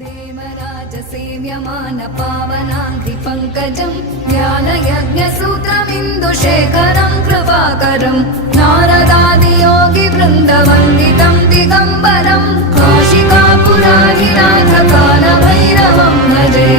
देवराजसेव्यमानपावनाङ्घ्रिपङ्कजं ज्ञानयज्ञसूत्रमिन्दुशेखरं कृपाकरं नारदादियोगिवृन्दवन्दितं दिगम्बरं काशिकापुराधिनाथकालभैरवं भजे।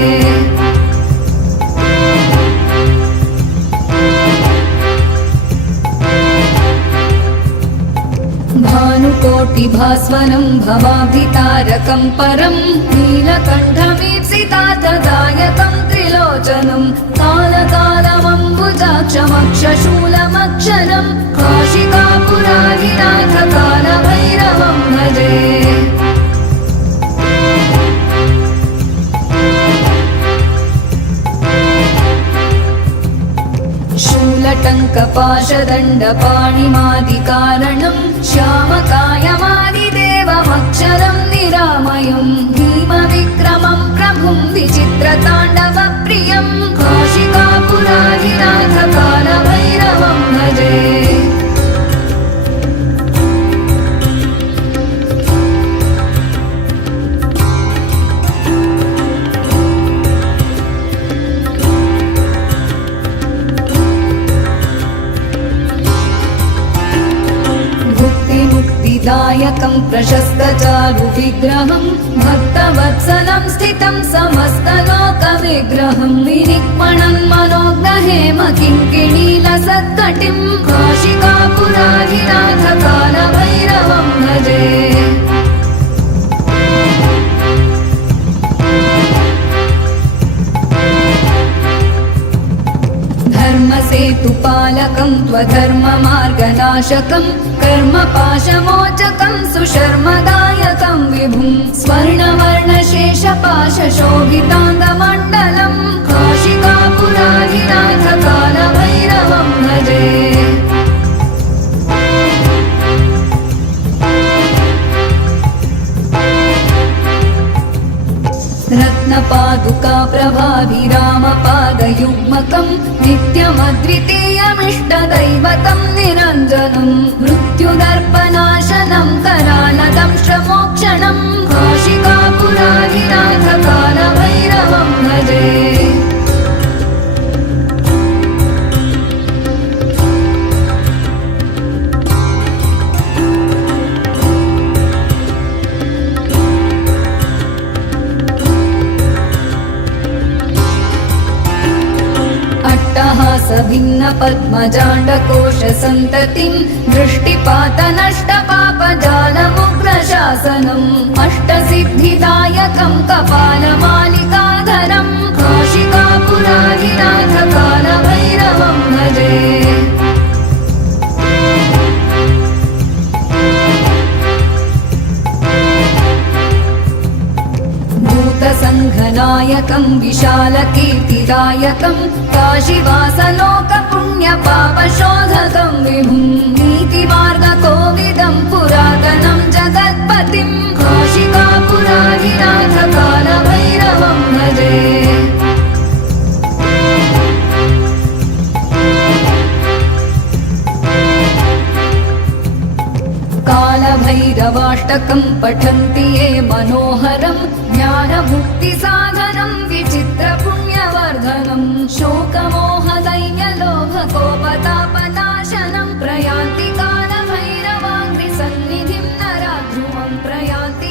भानुकोटिभास्वरं भवाब्धितारकं परं नीलकण्ठमीप्सितार्थदायकं त्रिलोचनं कालकालमम्बुजाक्षमक्षशूलमक्षरं काशिकापुराधिनाथकालभैरवं भजे। शूलटङ्कपाशदण्डपाणिमादिकारणं श्यामकायमादिदेवमक्षरं निरामयं भीमविक्रमं प्रभुं विचित्रताण्डवप्रियं काशिकापुराधिनाथकालभैरवं भजे। दायकं प्रशस्तचारुविग्रहं भक्तवत्सलं स्थितं समस्तलोकविग्रहं विनिक्मणं मनोग्रहेम किङ्किणीलसत्कटिं काशिकापुराधिनाथकालभैरवं भजे। धर्मसेतुपालकं त्वधर्ममार्गनाशकं कर्मपाशमोचकं सुशर्मदायकं विभुं स्वर्णवर्णशेषपाशशोभिताङ्गमण्डलं काशिकापुराधिनाथकालभैरवं भजे। रत्नपादुका प्रभाभिरामपादयुग्मकं नित्यमद्वितीयमिष्टदैवतं निरञ्जनं मृत्युदर्पनाशनं करालदंष्ट्रमोक्षणं काशिकापुराधिनाथकालभैरवं भजे। भिन्न पद्मजाण्डकोशसन्ततिं दृष्टिपातनष्टपापजालमुग्रशासनम् अष्टसिद्धिदायकं कपालमालिकाधरं काशिकापुराधिनाथकालभैरवं भजे। भूतसङ्घनायकं विशालकीर्तिदायकं काशीवासलोकपुण्यपापशोधकं विभुं नीतिमार्गकोविदं पुरातनं जगत्पतिं काशिकापुराधिनाथकालभैरवं भजे। कालभैरवाष्टकं पठन्ति ये मनोहरं ज्ञानमुक्तिसाधनं विचित्रपुण्यवर्धनं शोकमोहदैन्यलोभकोपतापनाशनं प्रयान्ति कालभैरवाङ्घ्रिसन्निधिं नराध्रुवं प्रयान्ति